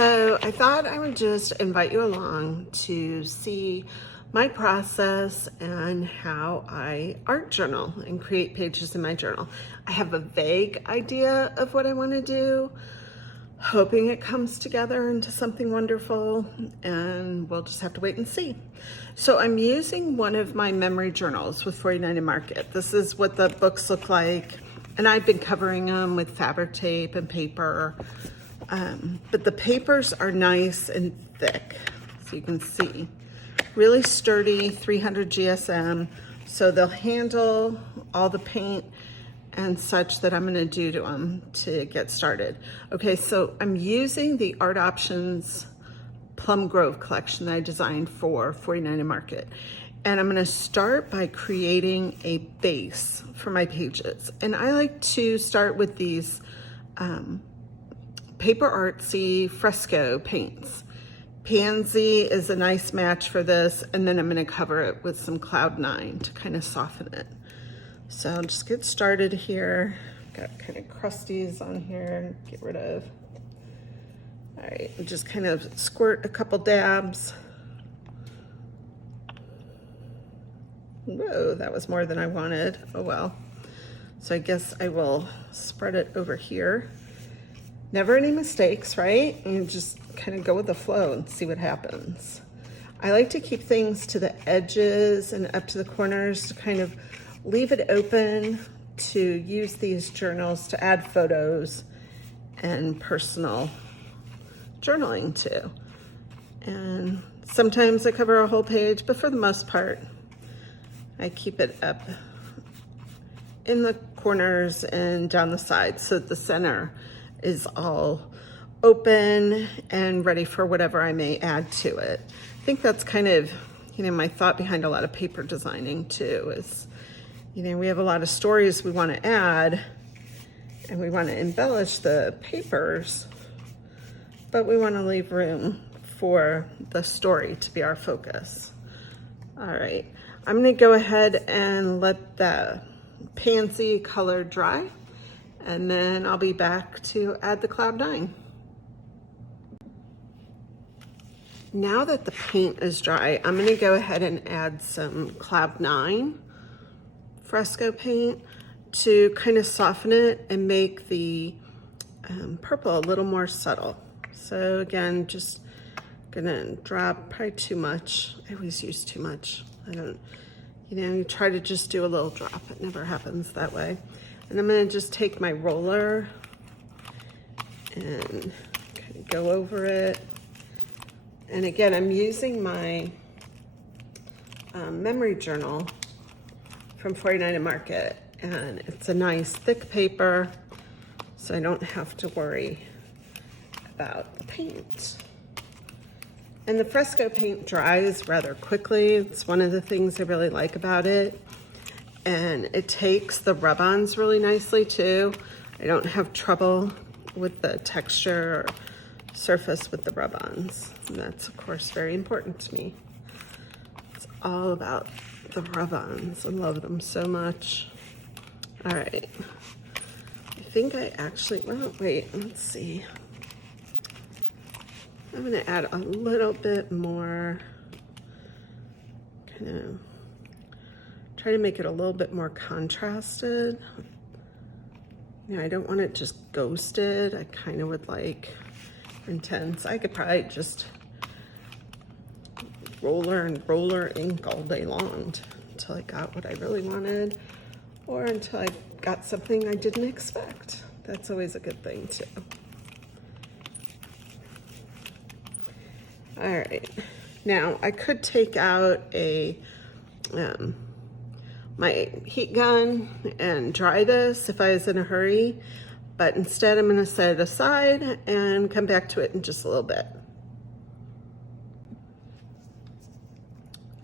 So I thought I would just invite you along to see my process and how I art journal and create pages in my journal. I have a vague idea of what I want to do, hoping it comes together into something wonderful, and we'll just have to wait and see. So I'm using one of my memory journals with 49 and Market. This is what the books look like, and I've been covering them with fabric tape and paper. But the papers are nice and thick, so you can see. Really sturdy, 300 GSM, so they'll handle all the paint and such that I'm gonna do to them to get started. Okay, so I'm using the Art Options Plum Grove collection that I designed for 49 and Market. And I'm gonna start by creating a base for my pages. And I like to start with these Paper Artsy Fresco paints. Pansy is a nice match for this, and then I'm gonna cover it with some Cloud 9 to kind of soften it. So I'll just get started here. Got kind of crusties on here, get rid of. All right, just kind of squirt a couple dabs. Whoa, that was more than I wanted. Oh well. So I guess I will spread it over here. Never any mistakes, right? You just kind of go with the flow and see what happens. I like to keep things to the edges and up to the corners to kind of leave it open to use these journals to add photos and personal journaling to. And sometimes I cover a whole page, but for the most part, I keep it up in the corners and down the sides so that the center is all open and ready for whatever I may add to it. I think that's kind of, my thought behind a lot of paper designing too is, we have a lot of stories we want to add and we want to embellish the papers, but we want to leave room for the story to be our focus. All right, I'm going to go ahead and let the Pansy color dry, and then I'll be back to add the Cloud 9. Now that the paint is dry, I'm gonna go ahead and add some Cloud 9 Fresco paint to kind of soften it and make the purple a little more subtle. So again, just gonna drop probably too much. I always use too much. I don't, you try to just do a little drop. It never happens that way. And I'm gonna just take my roller and kind of go over it. And again, I'm using my memory journal from 49 and Market, and it's a nice thick paper, so I don't have to worry about the paint. And the Fresco paint dries rather quickly. It's one of the things I really like about it. And it takes the rub-ons really nicely too. I don't have trouble with the texture or surface with the rub-ons. And that's of course very important to me. It's all about the rub-ons. I love them so much. All right. I think I actually, well, wait, let's see. I'm gonna add a little bit more, kind of try to make it a little bit more contrasted. I don't want it just ghosted. I kind of would like intense. I could probably just roller and roller ink all day long until I got what I really wanted, or until I got something I didn't expect. That's always a good thing too. All right, now I could take out a my heat gun and dry this if I was in a hurry, but instead I'm gonna set it aside and come back to it in just a little bit.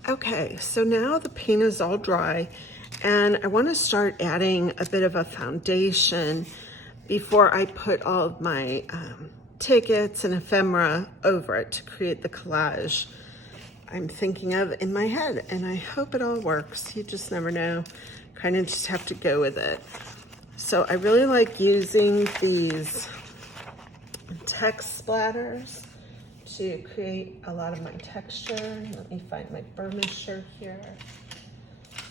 Okay, so now the paint is all dry and I wanna start adding a bit of a foundation before I put all of my tickets and ephemera over it to create the collage I'm thinking of in my head, and I hope it all works. You just never know. Kind of just have to go with it. So I really like using these text splatters to create a lot of my texture. Let me find my burnisher here.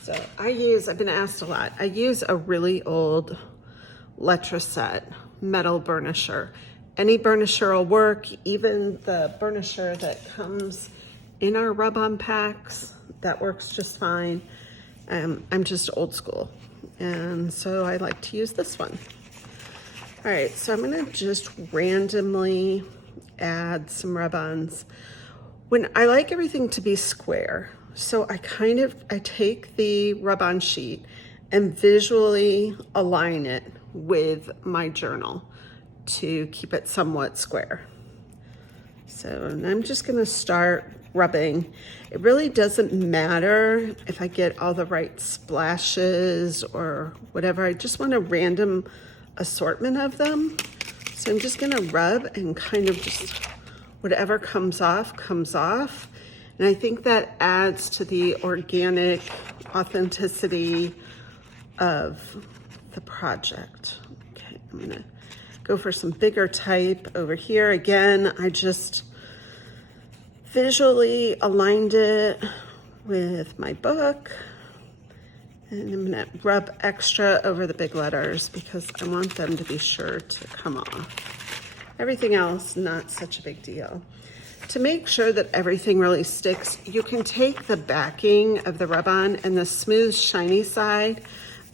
So I've been asked a lot, I use a really old Letraset metal burnisher. Any burnisher will work, even the burnisher that comes in our rub-on packs, that works just fine. I'm just old school, and so I like to use this one. All right, so I'm gonna just randomly add some rub-ons. When I like everything to be square, so I take the rub-on sheet and visually align it with my journal to keep it somewhat square. So I'm just gonna start rubbing. It really doesn't matter if I get all the right splashes or whatever. I just want a random assortment of them. So I'm just gonna rub and kind of just whatever comes off, comes off. And I think that adds to the organic authenticity of the project. Okay, I'm gonna go for some bigger type over here. Again, I just visually aligned it with my book. And I'm gonna rub extra over the big letters because I want them to be sure to come off. Everything else, not such a big deal. To make sure that everything really sticks, you can take the backing of the rub-on and the smooth, shiny side,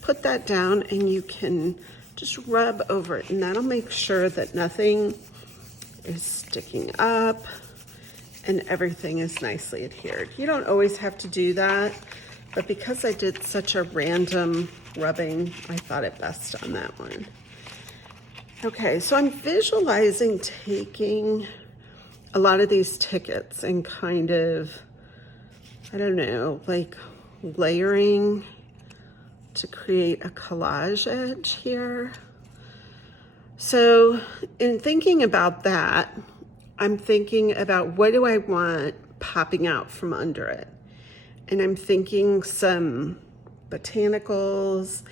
put that down, and you can just rub over it, and that'll make sure that nothing is sticking up and everything is nicely adhered. You don't always have to do that, but because I did such a random rubbing, I thought it best on that one. Okay, so I'm visualizing taking a lot of these tickets and kind of, I don't know, like layering to create a collage edge here. So in thinking about that, I'm thinking about what do I want popping out from under it? And I'm thinking some botanicals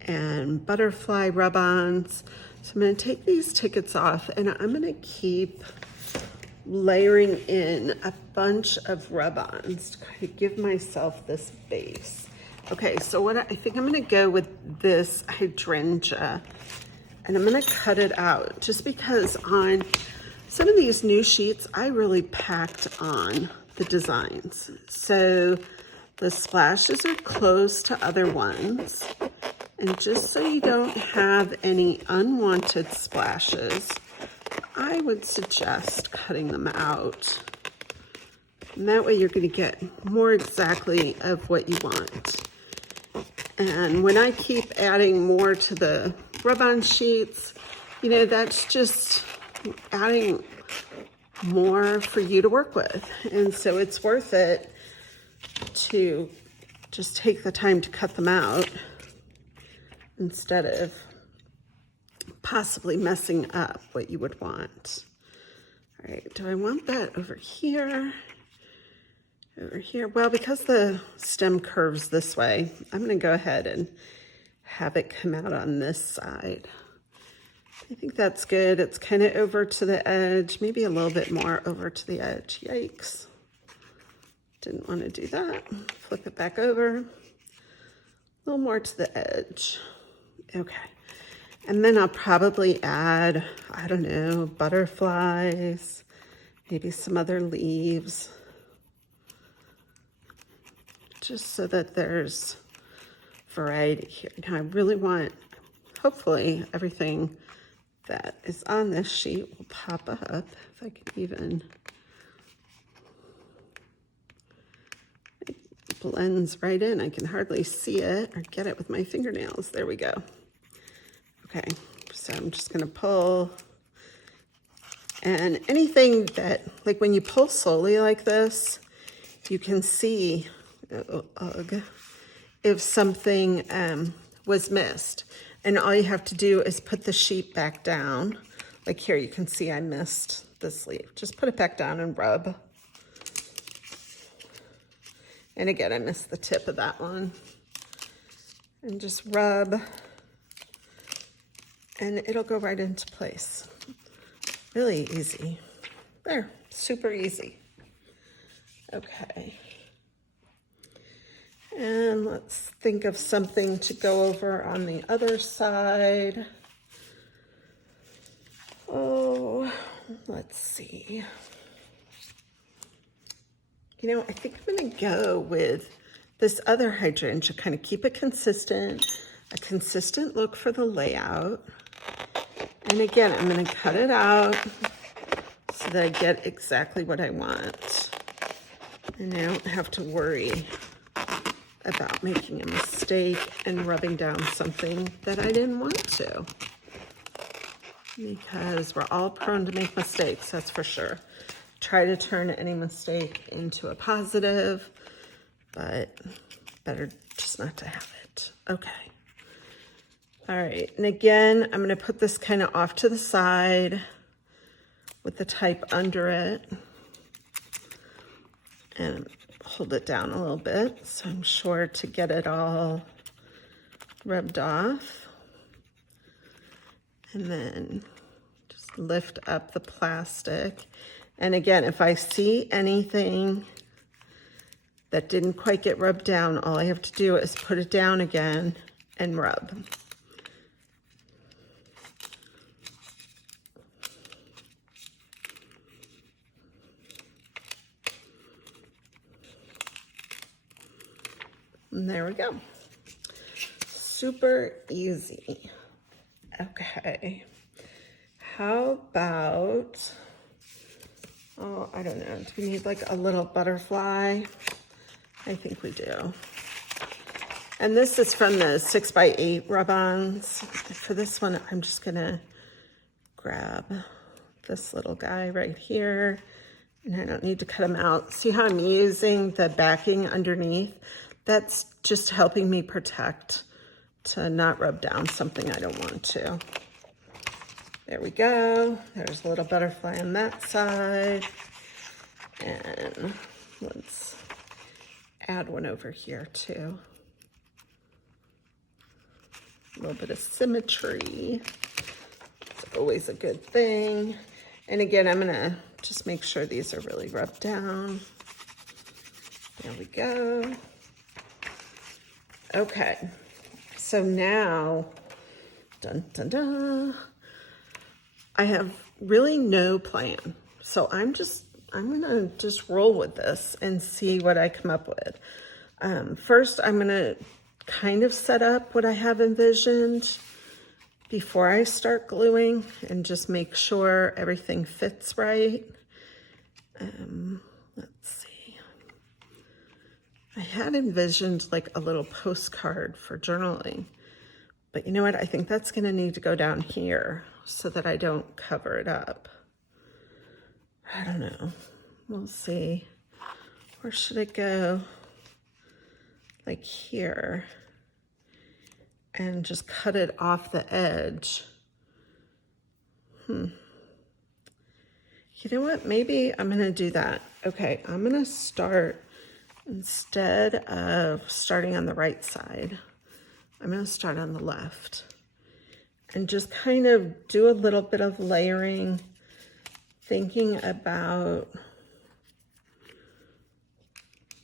and butterfly rub-ons. So I'm gonna take these tickets off and I'm gonna keep layering in a bunch of rub-ons to kind of give myself this base. Okay, so what I think I'm gonna go with this hydrangea and I'm gonna cut it out just because on some of these new sheets, I really packed on the designs. So the splashes are close to other ones. And just so you don't have any unwanted splashes, I would suggest cutting them out. And that way you're gonna get more exactly of what you want. And when I keep adding more to the rub-on sheets, you know, that's just adding more for you to work with. And so it's worth it to just take the time to cut them out instead of possibly messing up what you would want. All right, do I want that over here? Over here? Well, because the stem curves this way, I'm gonna go ahead and have it come out on this side. I think that's good. It's kind of over to the edge, maybe a little bit more over to the edge. Yikes. Didn't want to do that. Flip it back over. A little more to the edge. Okay. And then I'll probably add, I don't know, butterflies, maybe some other leaves, just so that there's variety here. Now I really want, hopefully everything that is on this sheet will pop up. If I can even, it blends right in. I can hardly see it or get it with my fingernails. There we go. Okay, so I'm just gonna pull, and anything that, like when you pull slowly like this, you can see if something was missed. And all you have to do is put the sheet back down. Like here, you can see I missed this leaf. Just put it back down and rub. And again, I missed the tip of that one. And just rub. And it'll go right into place. Really easy. There, Super easy. Okay. And let's think of something to go over on the other side. Oh, let's see. You know, I think I'm gonna go with this other hydrangea, kind of keep it consistent, a consistent look for the layout. And again, I'm gonna cut it out so that I get exactly what I want. And I don't have to worry about making a mistake and rubbing down something that I didn't want to. Because we're all prone to make mistakes, that's for sure. Try to turn any mistake into a positive, but better just not to have it. Okay. All right, and again, I'm gonna put this kind of off to the side with the type under it and hold it down a little bit so I'm sure to get it all rubbed off. And then just lift up the plastic. And again, if I see anything that didn't quite get rubbed down, all I have to do is put it down again and rub. And there we go. Super easy. Okay. How about, oh, I don't know. Do we need like a little butterfly? I think we do. And this is from the 6x8 rub-ons. For this one, I'm just gonna grab this little guy right here. And I don't need to cut him out. See how I'm using the backing underneath? That's just helping me protect to not rub down something I don't want to. There we go. There's a little butterfly on that side. And let's add one over here too. A little bit of symmetry. It's always a good thing. And again, I'm gonna just make sure these are really rubbed down. There we go. Okay, so now, dun dun dun, I have really no plan. So I'm gonna just roll with this and see what I come up with. First, I'm gonna kind of set up what I have envisioned before I start gluing and just make sure everything fits right. Let's see. I had envisioned like a little postcard for journaling, but you know what? I think that's gonna need to go down here so that I don't cover it up. I don't know. We'll see. Where should it go? Like here. And just cut it off the edge. You know what? Maybe I'm gonna do that. Okay, I'm gonna start, instead of starting on the right side, I'm gonna start on the left and just kind of do a little bit of layering, thinking about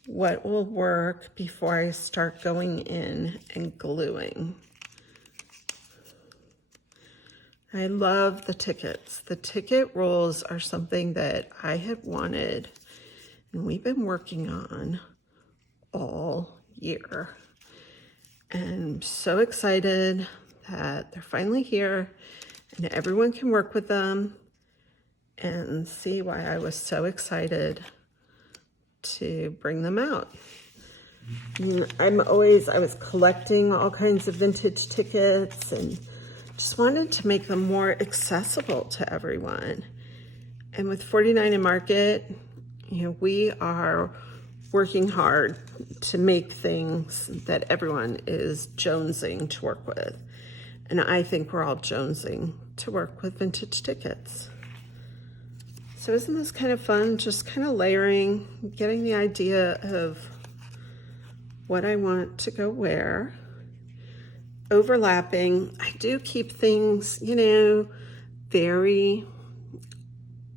what will work before I start going in and gluing. I love the tickets. The ticket rolls are something that I had wanted and we've been working on all year. And I'm so excited that they're finally here and everyone can work with them, and see why I was so excited to bring them out. I was collecting all kinds of vintage tickets and just wanted to make them more accessible to everyone. And with 49 and Market, you know, we are working hard to make things that everyone is jonesing to work with. And I think we're all jonesing to work with vintage tickets. So isn't this kind of fun? Just kind of layering, getting the idea of what I want to go where. Overlapping. I do keep things, you know, very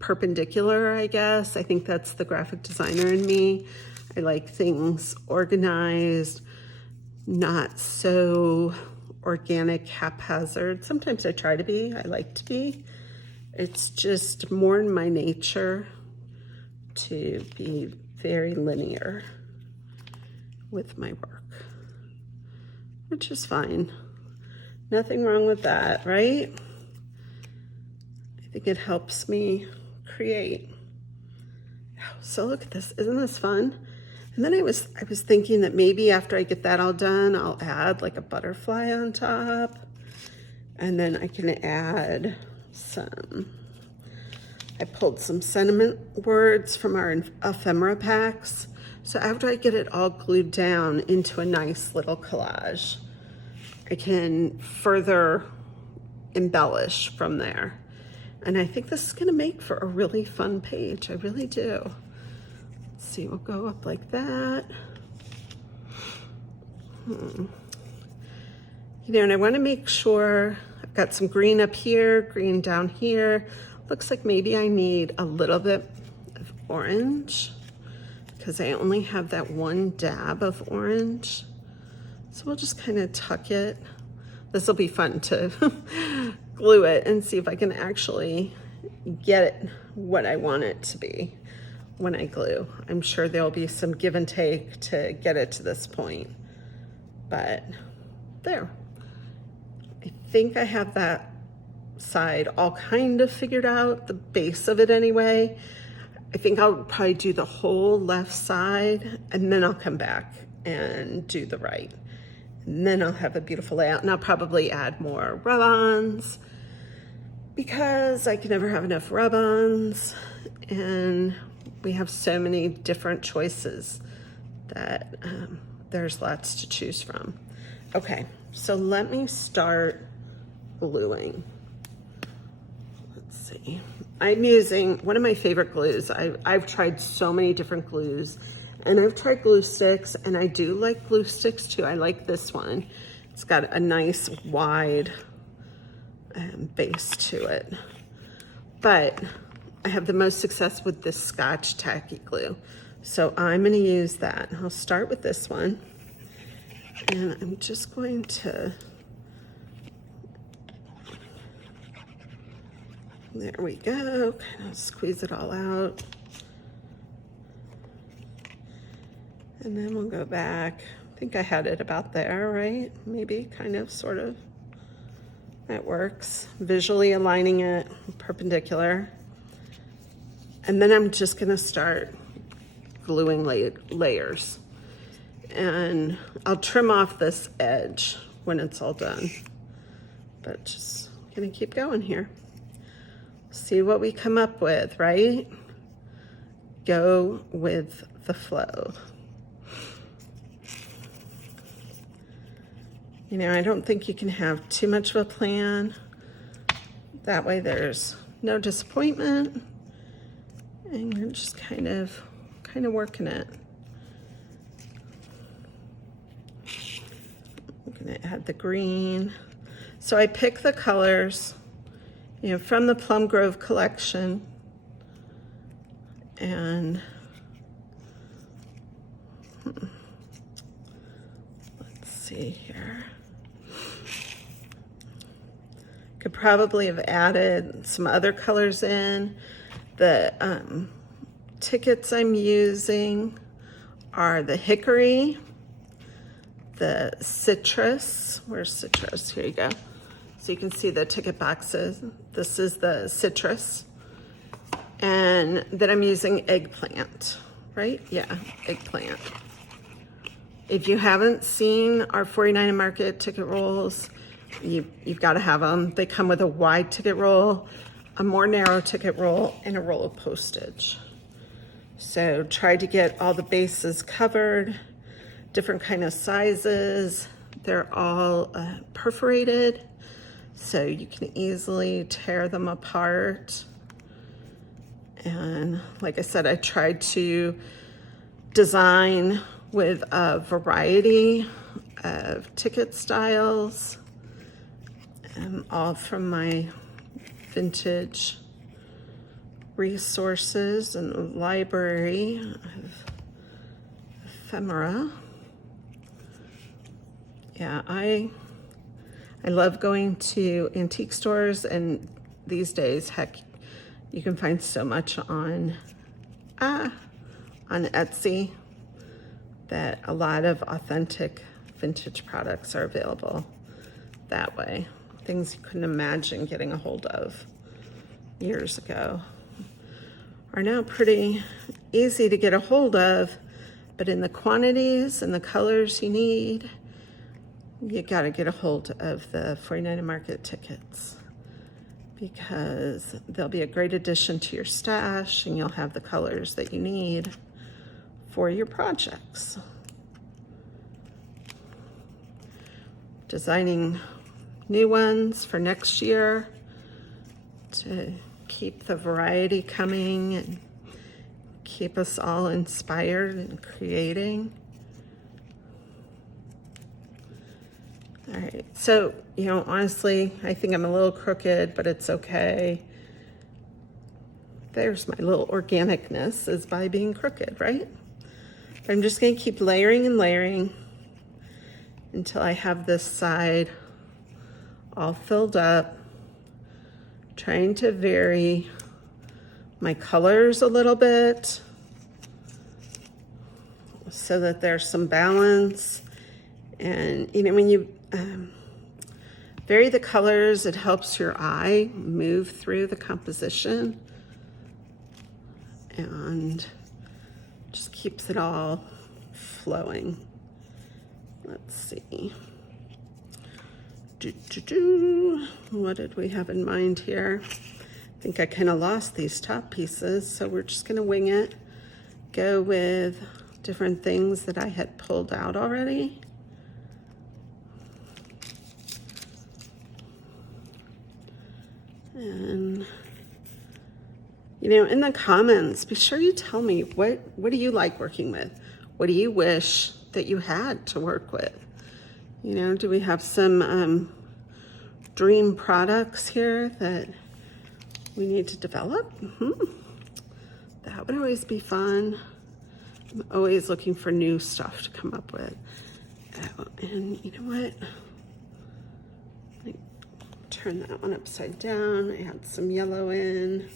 perpendicular, I guess. I think that's the graphic designer in me. I like things organized, not so organic, haphazard. Sometimes I try to be, I like to be. It's just more in my nature to be very linear with my work, which is fine. Nothing wrong with that, right? I think it helps me create. So look at this, isn't this fun? And then I was thinking that maybe after I get that all done, I'll add like a butterfly on top. And then I can add I pulled some sentiment words from our ephemera packs. So after I get it all glued down into a nice little collage, I can further embellish from there. And I think this is gonna make for a really fun page. I really do. Let's see, we'll go up like that. You know, and I wanna make sure I've got some green up here, green down here. Looks like maybe I need a little bit of orange because I only have that one dab of orange. So we'll just kind of tuck it. This will be fun to glue it and see if I can actually get it what I want it to be when I glue. I'm sure there'll be some give and take to get it to this point, but there. I think I have that side all kind of figured out, the base of it anyway. I think I'll probably do the whole left side and then I'll come back and do the right. And then I'll have a beautiful layout, and I'll probably add more rub-ons because I can never have enough rub-ons, and we have so many different choices that there's lots to choose from. Okay, so let me start gluing. I'm using one of my favorite glues. I've tried so many different glues, and I've tried glue sticks, and I do like glue sticks too. I like this one. It's got a nice wide base to it. But I have the most success with this Scotch tacky glue. So I'm gonna use that. I'll start with this one, and I'm just going to, there we go, kind of squeeze it all out. And then we'll go back. I think I had it about there, right? Maybe, kind of, sort of. That works. Visually aligning it perpendicular. And then I'm just gonna start gluing layers. And I'll trim off this edge when it's all done. But just gonna keep going here. See what we come up with, right? Go with the flow. You know, I don't think you can have too much of a plan. That way there's no disappointment. And you're just kind of working it. I'm gonna add the green. So I pick the colors, you know, from the Plum Grove collection, and let's see here. Could probably have added some other colors in. The tickets I'm using are the hickory, the citrus. Where's citrus? Here you go. So you can see the ticket boxes. This is the citrus. And then I'm using eggplant, right? Yeah, eggplant. If you haven't seen our 49 and Market ticket rolls, you've got to have them. They come with a wide ticket roll, a more narrow ticket roll, and a roll of postage. So try to get all the bases covered, different kind of sizes. They're all perforated, so you can easily tear them apart. And like I said, I tried to design with a variety of ticket styles, all from my vintage resources and the library of ephemera. Yeah, I love going to antique stores, and these days, heck, you can find so much on Etsy that a lot of authentic vintage products are available that way. Things you couldn't imagine getting a hold of years ago are now pretty easy to get a hold of, but in the quantities and the colors you need, you got to get a hold of the 49 Market tickets, because they'll be a great addition to your stash and you'll have the colors that you need for your projects. Designing new ones for next year to keep the variety coming and keep us all inspired and creating. All right, so, you know, honestly, I think I'm a little crooked, but it's okay. There's my little organicness, is by being crooked, right? But I'm just gonna keep layering and layering until I have this side all filled up, trying to vary my colors a little bit so that there's some balance. And, you know, when you vary the colors, it helps your eye move through the composition and just keeps it all flowing. Let's see. What did we have in mind here? I think I kind of lost these top pieces, so we're just gonna wing it. Go with different things that I had pulled out already. And, you know, in the comments, be sure you tell me, what do you like working with? What do you wish that you had to work with? You know, do we have some dream products here that we need to develop? That would always be fun. I'm always looking for new stuff to come up with. Oh, and you know what? Turn that one upside down, add some yellow in.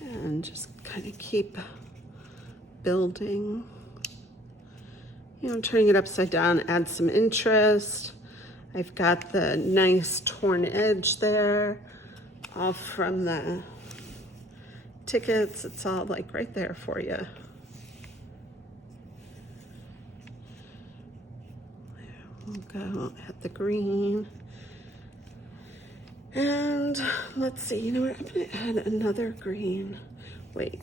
And just kind of keep building. You know, turning it upside down, add some interest. I've got the nice torn edge there, all from the tickets. It's all like right there for you. We'll go at the green. And let's see, you know what, I'm gonna add another green. Wait,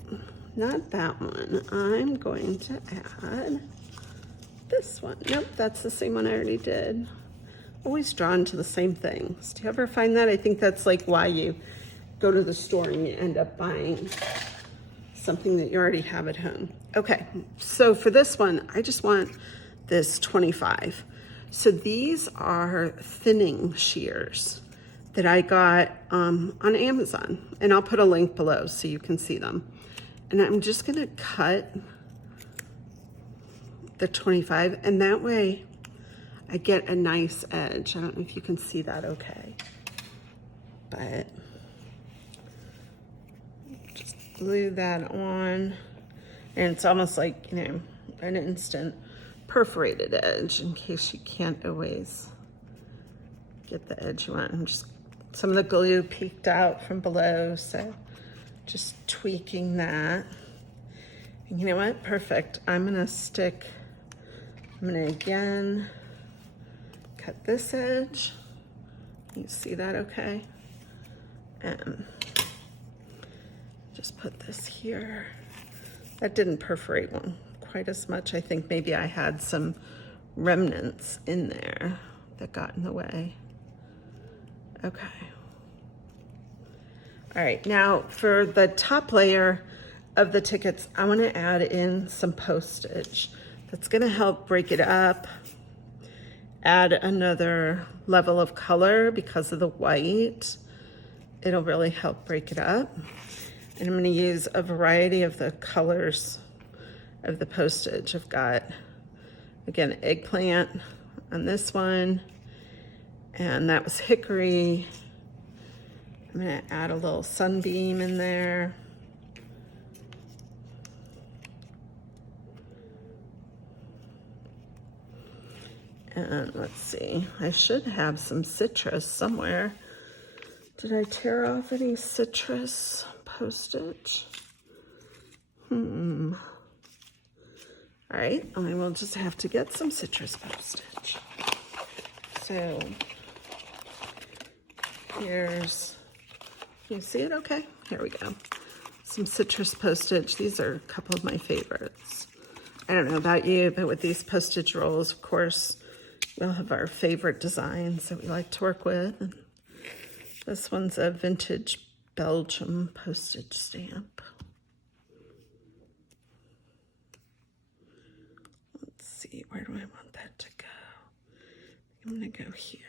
not that one. I'm going to add this one. Nope, that's the same one I already did. Always drawn to the same things. Do you ever find that? I think that's like why you go to the store and you end up buying something that you already have at home. Okay, so for this one, I just want this 25. So these are thinning shears that I got on Amazon, and I'll put a link below so you can see them. And I'm just gonna cut the 25, and that way I get a nice edge. I don't know if you can see that okay, but just glue that on, and it's almost like, you know, an instant perforated edge in case you can't always get the edge you want. I'm just, some of the glue peeked out from below, so just tweaking that. And you know what? Perfect. I'm gonna again cut this edge. You see that okay? And just put this here. That didn't perforate one quite as much. I think maybe I had some remnants in there that got in the way. Okay. All right, now for the top layer of the tickets, I want to add in some postage. That's going to help break it up, add another level of color because of the white, it'll really help break it up. And I'm going to use a variety of the colors of the postage. I've got, again, Eggplant on this one, and that was Hickory. I'm going to add a little Sunbeam in there. And let's see, I should have some citrus somewhere. Did I tear off any citrus postage? All right, I will just have to get some citrus postage. So here's, can you see it okay? Here we go. Some citrus postage. These are a couple of my favorites. I don't know about you, but with these postage rolls, of course, we'll have our favorite designs that we like to work with. And this one's a vintage Belgium postage stamp. Let's see, where do I want that to go? I'm gonna go here.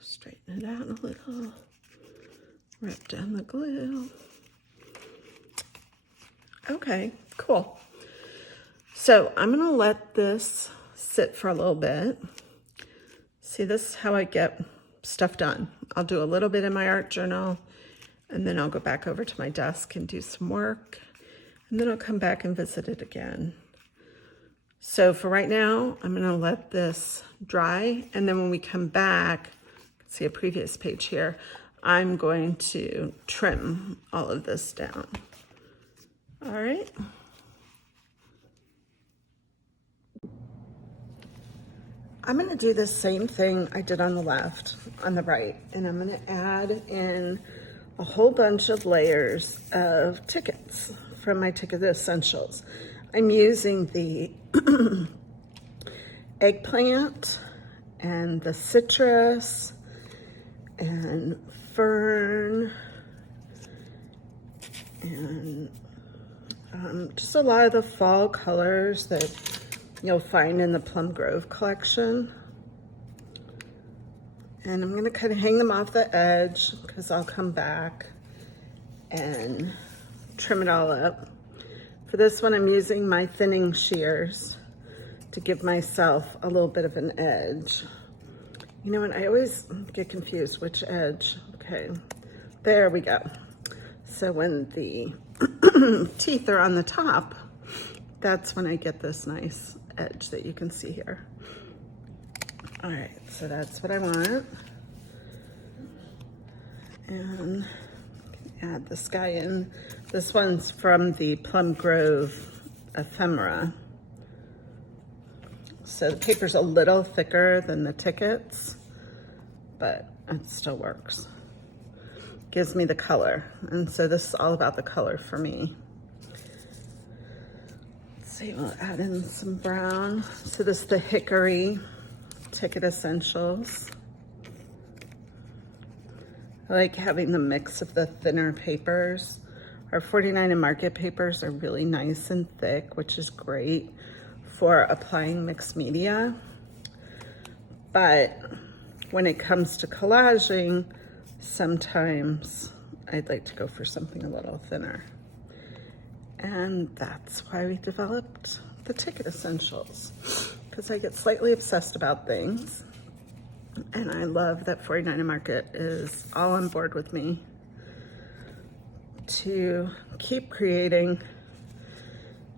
Straighten it out a little. Rub down the glue. Okay, cool. So I'm gonna let this sit for a little bit. See, this is how I get stuff done. I'll do a little bit in my art journal, and then I'll go back over to my desk and do some work, and then I'll come back and visit it again. So for right now, I'm gonna let this dry, and then when we come back, see a previous page here, I'm going to trim all of this down. All right. I'm gonna do the same thing I did on the left, on the right, and I'm gonna add in a whole bunch of layers of tickets from my Ticket Essentials. I'm using the Eggplant and the citrus and Fern and just a lot of the fall colors that you'll find in the Plum Grove collection. And I'm gonna kind of hang them off the edge because I'll come back and trim it all up. For this one, I'm using my thinning shears to give myself a little bit of an edge. You know what, I always get confused which edge. Okay, there we go. So when the teeth are on the top, that's when I get this nice edge that you can see here. All right, so that's what I want. And add this guy in. This one's from the Plum Grove Ephemera. So the paper's a little thicker than the tickets, but it still works. Gives me the color. And so this is all about the color for me. Let's see, we'll add in some brown. So this is the Hickory Ticket Essentials. I like having the mix of the thinner papers. Our 49 and Market papers are really nice and thick, which is great for applying mixed media. But when it comes to collaging, sometimes I'd like to go for something a little thinner. And that's why we developed the Ticket Essentials, because I get slightly obsessed about things. And I love that 49 and Market is all on board with me to keep creating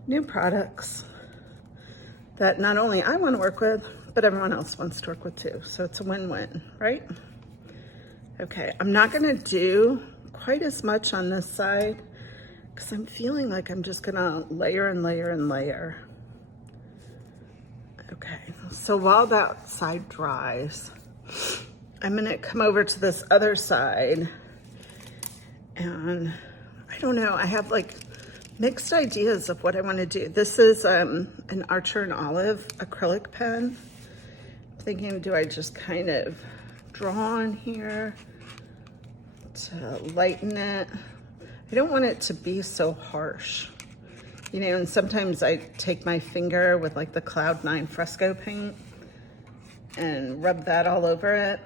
new products that not only I want to work with, but everyone else wants to work with too. So it's a win-win, right? Okay, I'm not gonna do quite as much on this side because I'm feeling like I'm just gonna layer and layer and layer. Okay, so while that side dries, I'm gonna come over to this other side, and I don't know, I have like mixed ideas of what I want to do. This is an Archer and Olive acrylic pen. I'm thinking, do I just kind of draw on here to lighten it? I don't want it to be so harsh. You know, and sometimes I take my finger with like the Cloud 9 Fresco paint and rub that all over it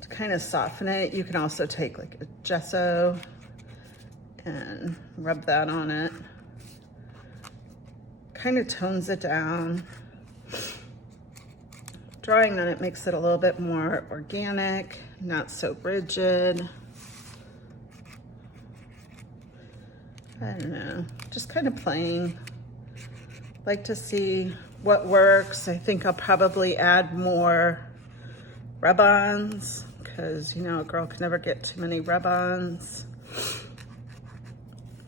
to kind of soften it. You can also take like a gesso and rub that on it. Kind of tones it down. Drawing on it makes it a little bit more organic, not so rigid. I don't know, just kind of playing. Like to see what works. I think I'll probably add more rub-ons because, you know, a girl can never get too many rub-ons.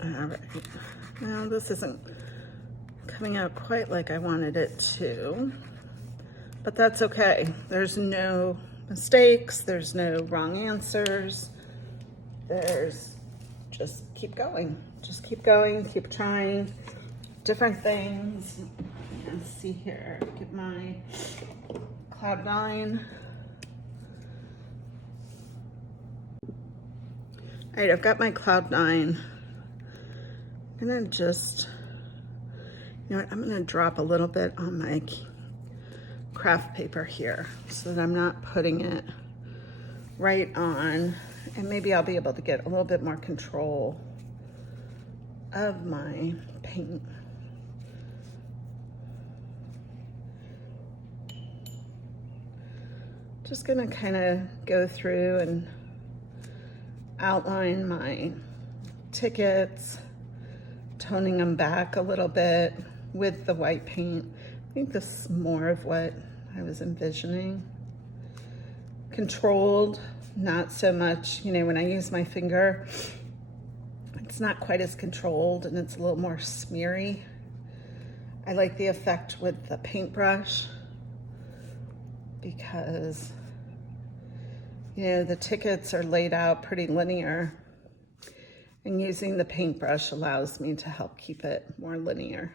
All right, well, this isn't coming out quite like I wanted it to, but that's okay. There's no mistakes, there's no wrong answers. There's just keep going, keep trying different things. Let's see here, get my cloud 9. All right, I've got my cloud 9. I'm gonna just, you know what, I'm gonna drop a little bit on my craft paper here so that I'm not putting it right on, and maybe I'll be able to get a little bit more control of my paint. Just gonna kind of go through and outline my tickets, toning them back a little bit with the white paint. I think this is more of what I was envisioning. Controlled, not so much, you know, when I use my finger, it's not quite as controlled and it's a little more smeary. I like the effect with the paintbrush because, you know, the tickets are laid out pretty linear, and using the paintbrush allows me to help keep it more linear.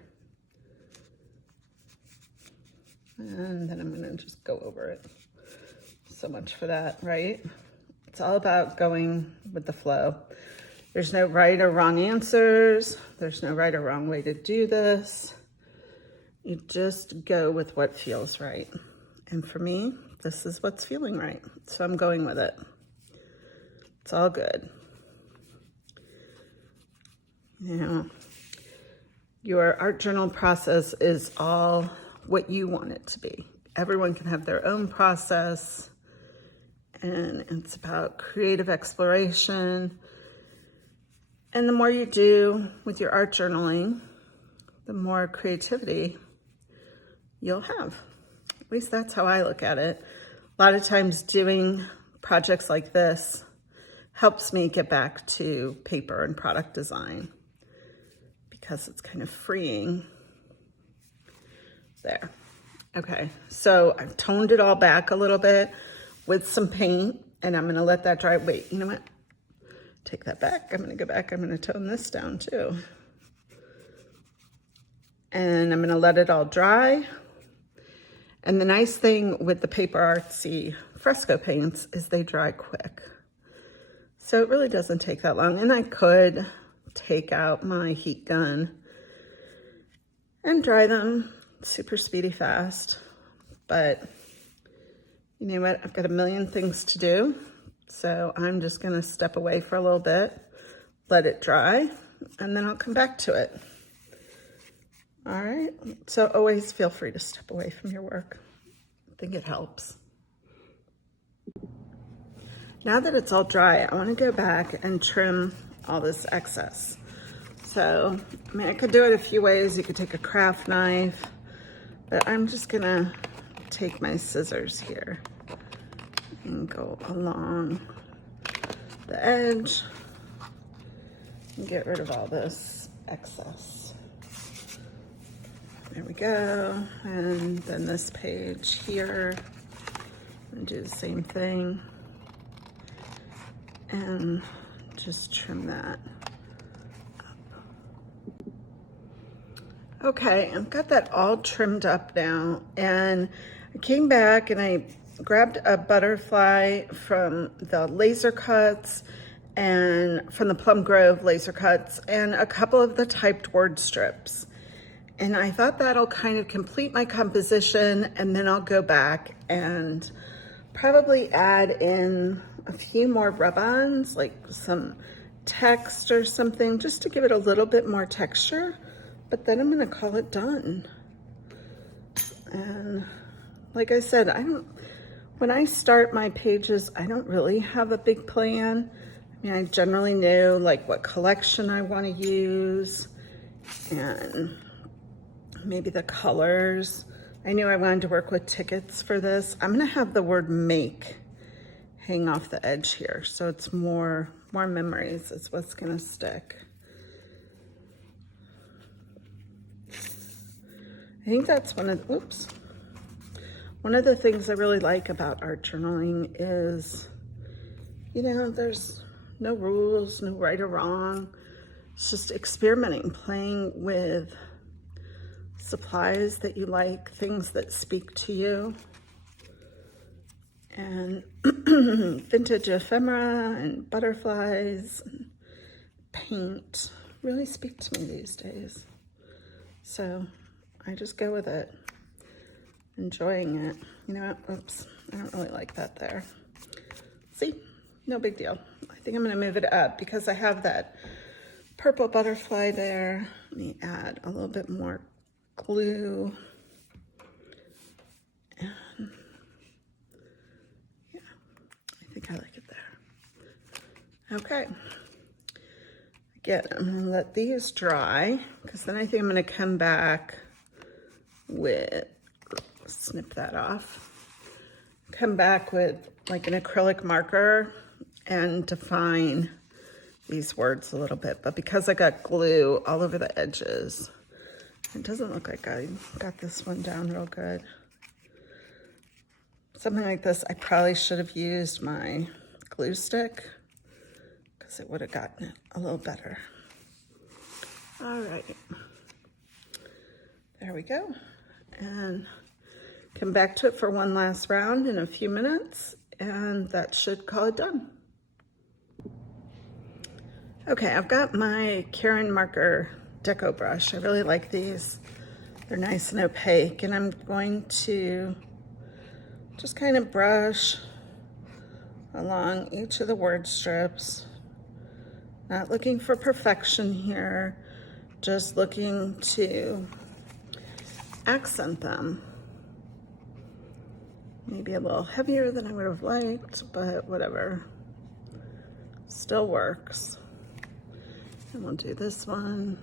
And then I'm gonna just go over it. So much for that, right? It's all about going with the flow. There's no right or wrong answers. There's no right or wrong way to do this. You just go with what feels right. And for me, this is what's feeling right. So I'm going with it. It's all good. You know, your art journal process is all what you want it to be. Everyone can have their own process, and it's about creative exploration. And the more you do with your art journaling, the more creativity you'll have. At least that's how I look at it. A lot of times doing projects like this helps me get back to paper and product design because it's kind of freeing. There. Okay, so I've toned it all back a little bit with some paint, and I'm gonna let that dry. Wait, you know what? Take that back. I'm gonna go back. I'm gonna tone this down too. And I'm gonna let it all dry. And the nice thing with the Paper Artsy Fresco paints is they dry quick. So it really doesn't take that long. And I could take out my heat gun and dry them super speedy fast. But you know what? I've got a million things to do. So I'm just gonna step away for a little bit, let it dry, and then I'll come back to it. All right, so always feel free to step away from your work. I think it helps. Now that it's all dry, I wanna go back and trim all this excess. So, I mean, I could do it a few ways. You could take a craft knife, but I'm just gonna take my scissors here and go along the edge and get rid of all this excess. There we go. And then this page here, I'm gonna do the same thing and just trim that up. Okay, I've got that all trimmed up now, and I came back and I grabbed a butterfly from the laser cuts and from the Plum Grove laser cuts and a couple of the typed word strips. And I thought that'll kind of complete my composition, and then I'll go back and probably add in a few more rub-ons, like some text or something, just to give it a little bit more texture. But then I'm gonna call it done. And like I said, when I start my pages, I don't really have a big plan. I mean, I generally know like what collection I want to use and maybe the colors. I knew I wanted to work with tickets for this. I'm gonna have the word make hang off the edge here, so it's more memories is what's gonna stick. I think that's one of the things I really like about art journaling is, you know, there's no rules, no right or wrong. It's just experimenting, playing with supplies that you like, things that speak to you. And vintage ephemera and butterflies and paint really speak to me these days. So I just go with it, enjoying it. You know what? Oops, I don't really like that there. See, no big deal. I think I'm gonna move it up because I have that purple butterfly there. Let me add a little bit more glue. And yeah, I think I like it there. Okay. Again, I'm gonna let these dry because then I think I'm gonna come back with, snip that off, come back with like an acrylic marker and define these words a little bit. But because I got glue all over the edges, it doesn't look like I got this one down real good. Something like this, I probably should have used my glue stick because it would have gotten it a little better. All right, there we go. And come back to it for one last round in a few minutes, and that should call it done. Okay, I've got my Karen marker deco brush. I really like these. They're nice and opaque, and I'm going to just kind of brush along each of the word strips. Not looking for perfection here, just looking to accent them. Maybe a little heavier than I would have liked, but whatever. Still works. And we'll do this one.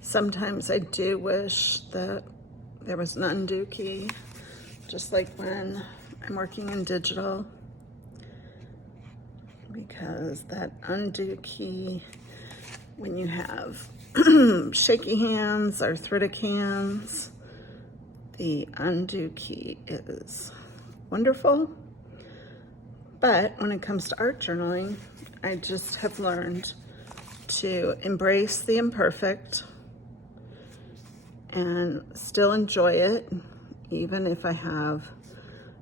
Sometimes I do wish that there was an undo key, just like when I'm working in digital, because that undo key, when you have shaky hands, arthritic hands, the undo key is wonderful. But when it comes to art journaling, I just have learned to embrace the imperfect and still enjoy it, even if I have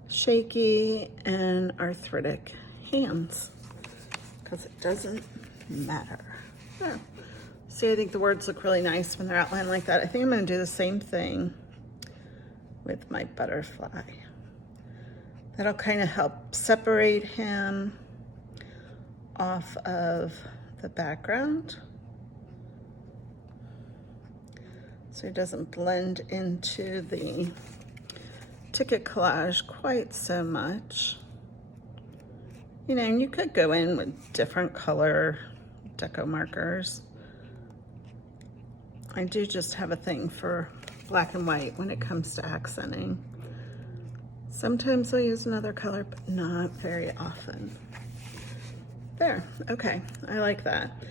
shaky and arthritic hands, because it doesn't matter. There. See, I think the words look really nice when they're outlined like that. I think I'm going to do the same thing with my butterfly. That'll kind of help separate him off of the background so he doesn't blend into the ticket collage quite so much. You know, and you could go in with different color deco markers. I do just have a thing for black and white when it comes to accenting. Sometimes I'll use another color, but not very often. There, okay, I like that.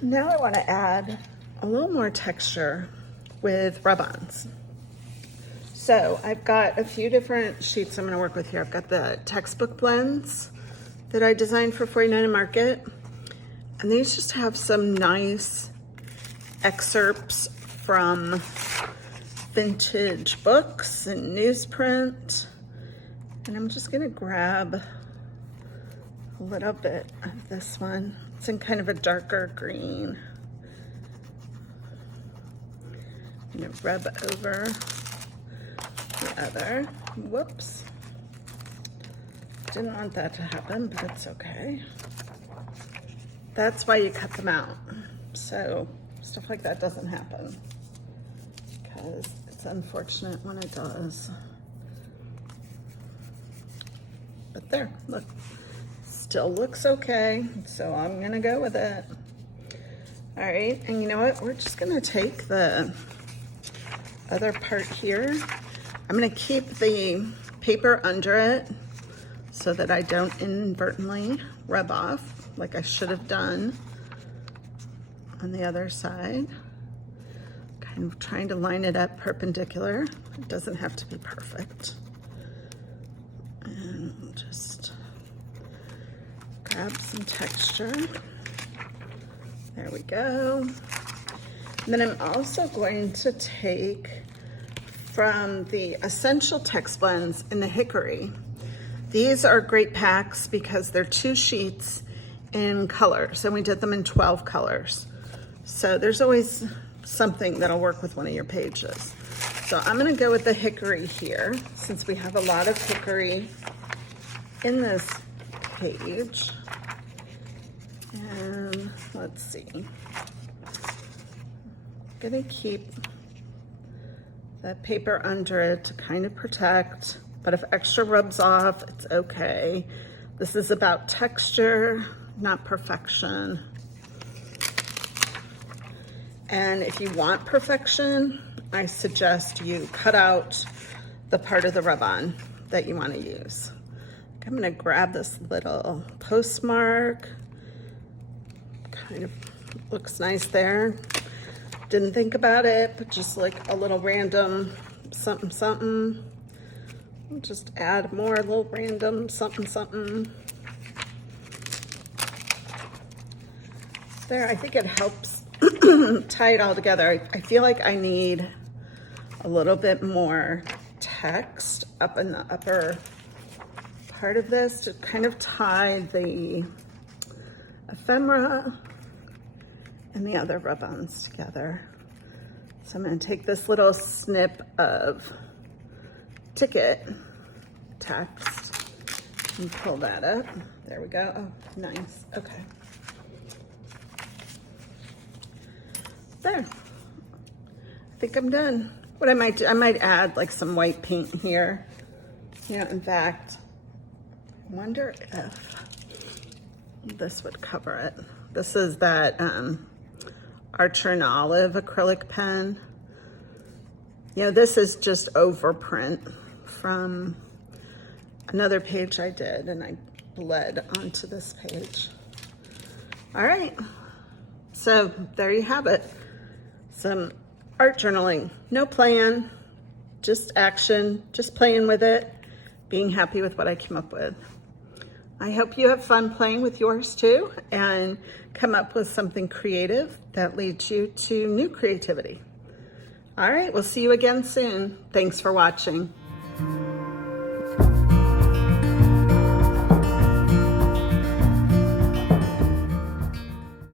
Now I want to add a little more texture with rub-ons. So I've got a few different sheets I'm going to work with here. I've got the textbook blends that I designed for 49 Market, and these just have some nice excerpts from vintage books and newsprint. And I'm just going to grab a little bit of this one. It's in kind of a darker green. I'm gonna rub over the other. Whoops. Didn't want that to happen, but it's okay. That's why you cut them out. So stuff like that doesn't happen, because it's unfortunate when it does. But there, look, still looks okay. So I'm gonna go with it. All right, and you know what? We're just gonna take the other part here. I'm gonna keep the paper under it so that I don't inadvertently rub off like I should have done on the other side. Kind of trying to line it up perpendicular. It doesn't have to be perfect. And just grab some texture. There we go. And then I'm also going to take from the Essential Text Blends in the Hickory. These are great packs because they're 2 sheets in colors, and we did them in 12 colors. So there's always something that'll work with one of your pages. So I'm gonna go with the Hickory here, since we have a lot of hickory in this page. And let's see. I'm gonna keep that paper under it to kind of protect, but if extra rubs off, it's okay. This is about texture, not perfection. And if you want perfection, I suggest you cut out the part of the rub-on that you want to use. I'm gonna grab this little postmark. Kind of looks nice there. Didn't think about it, but just like a little random something something. We'll just add more little random something something. There, I think it helps tie it all together. I feel like I need a little bit more text up in the upper part of this to kind of tie the ephemera and the other rub-ons together. So I'm gonna take this little snip of ticket text and pull that up. There we go. Oh, nice. Okay. There. I think I'm done. What I might do, I might add like some white paint here. You know, in fact, I wonder if this would cover it. This is that Archer and Olive acrylic pen. You know, this is just overprint from another page I did, and I bled onto this page. All right, so there you have it. Some art journaling, no plan, just action, just playing with it, being happy with what I came up with. I hope you have fun playing with yours too, and come up with something creative that leads you to new creativity. All right, we'll see you again soon. Thanks for watching.